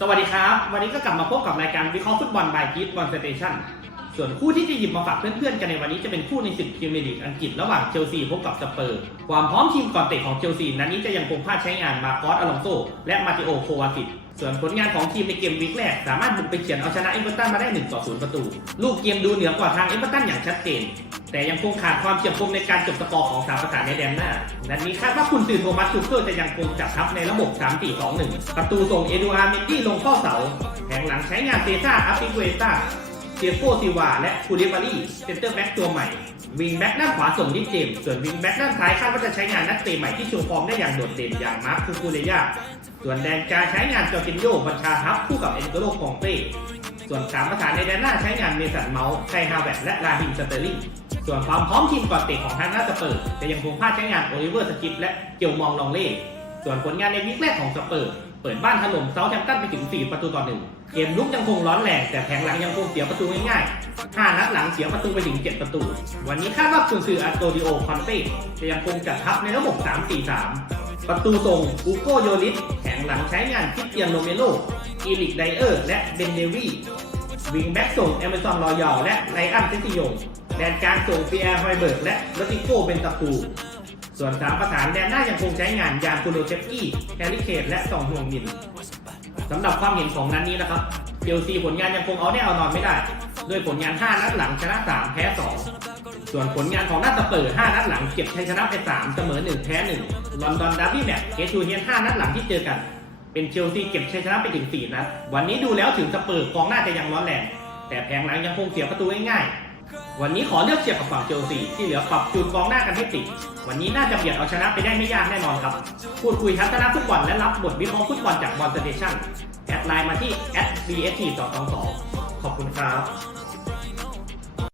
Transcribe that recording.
สวัสดีครับ วันนี้ก็กลับมาพบกับรายการวิเคราะห์ฟุตบอลบายกีตบอลสเตชันส่วนคู่ที่จะหยิบมาฝากเพื่อนๆกันในวันนี้จะเป็นคู่ในศึกพรีเมียร์ลีกอังกฤษระหว่างเชลซีพบกับสเปอร์ ความพร้อมทีมก่อนเตะของเชลซีนั้นนี้จะยังคงพลาดใช้งานมาคอสอลองโซและมาติโอโควาซิตส่วนผลงานของทีมในเกมวีคแรก สามารถบุกไปเฉียนเอาชนะเอเวอร์ตันมาได้1ต่อ0ประตู ลูกเกมดูเหนือกว่าทางเอเวอร์ตันอย่างชัดเจน แต่ยังคงขาดความเฉียบคมในการจบสกอร์ของสามประสานในแดนหน้านัดนี้คาดว่าคุณสื่อโทมัสทูเคิลจะยังคงจัดทัพในระบบ 3-4-2-1 ประตูส่งเอดูอาร์เมนดี้ลงข้าเสาแผงหลังใช้งานเซซ่าอัฟริเกต้าเทียโกซิวา และคูเดบารีเซนเตอร์แบ็กตัวใหม่ วิงแบ็กด้านขวาส่งดิเจม ส่วนวิงแบ็กด้านซ้ายคาดว่าจะใช้งานนักเตะใหม่ที่โชว์ฟอร์มได้อย่างโดดเด่นอย่างมาร์คคูคูเรยาส่วนแดนกลาใช้งานจอร์กินโยบัญชาทัพคู่กับเอ็นโกโลคองเต้ส่วนสามประสานในแดนหน้าใช้งานเมสันเมาส์ไคฮาแวตและลาฮิมสเตอร์ลิง ส่วนความพร้อมทีมก่อนเตะของทางน้าสเปอร์จะยังคงพลาดใช้งานโอลิเวอร์สกิปและเกียวมองลองเล่ส่วนผลงานในวิกแรกของสเปอร์ เปิดบ้านถล่มเซาท์แฮมป์ตันไปถึง 4 ประตูต่อหนึ่งเกมลุกยังคงร้อนแรงแต่แผงหลังยังคงเสียประตูง่ายๆ5นัดหลังเสียประตูไปถึง 7 ประตู วันนี้คาดว่าคุณซืออัตโตดิโอคอนเต้จะยังคงจัดทัพในระบบ 3-4-3 ประตูทรงอูโกโยลิสแผงหลังใช้งานคริสเตียนโรเมโลอีลิกไดเออร์ และเบนเดวี วิงแบ็กส่งเอเมซอนรอยัลและไรอันเซติยงแดนกลางส่งเปียร์ไฮเบิร์กและโรติโกเบนตาคูส่วนสามประสานแดนหน้ายังคงใช้งานยานคูโรเชฟกี้แฮร์รี่เคทและสองห่วงมินสำหรับความเห็นของนัดนี้นะครับเชลซีผลงานยังคงเอาแน่เอานอนไม่ได้ ด้วยผลงาน 5 นัดหลังชนะ 3 แพ้ 2 ส่วนผลงานของนัดสเปอร์ 5 นัดหลังเก็บชัยชนะไป 3 เสมอ 1 แพ้ 1 ลอนดอนดาร์บี้แมตช์เกชูเฮียน 5 นัดหลังที่เจอกัน เป็นเชลซีเก็บชัยชนะไปถึง 4 นัด วันนี้ดูแล้วถึงสเปอร์กองหน้าจะยังร้อนแรง แต่แผงหลังยังคงเสียประตูง่ายๆ วันนี้ขอเลือกเชียร์กับฝั่งเชลซีที่เหลือปรับจูนกองหน้ากันให้ติด วันนี้น่าจะเบียดเอาชนะไปได้ไม่ยากแน่นอนครับ พูดคุยทัศนะฟุตบอลและรับบทวิเคราะห์ฟุตบอลจากบอลสเตชันแอดไลน์มาที่ @bst 222ขอบคุณครับ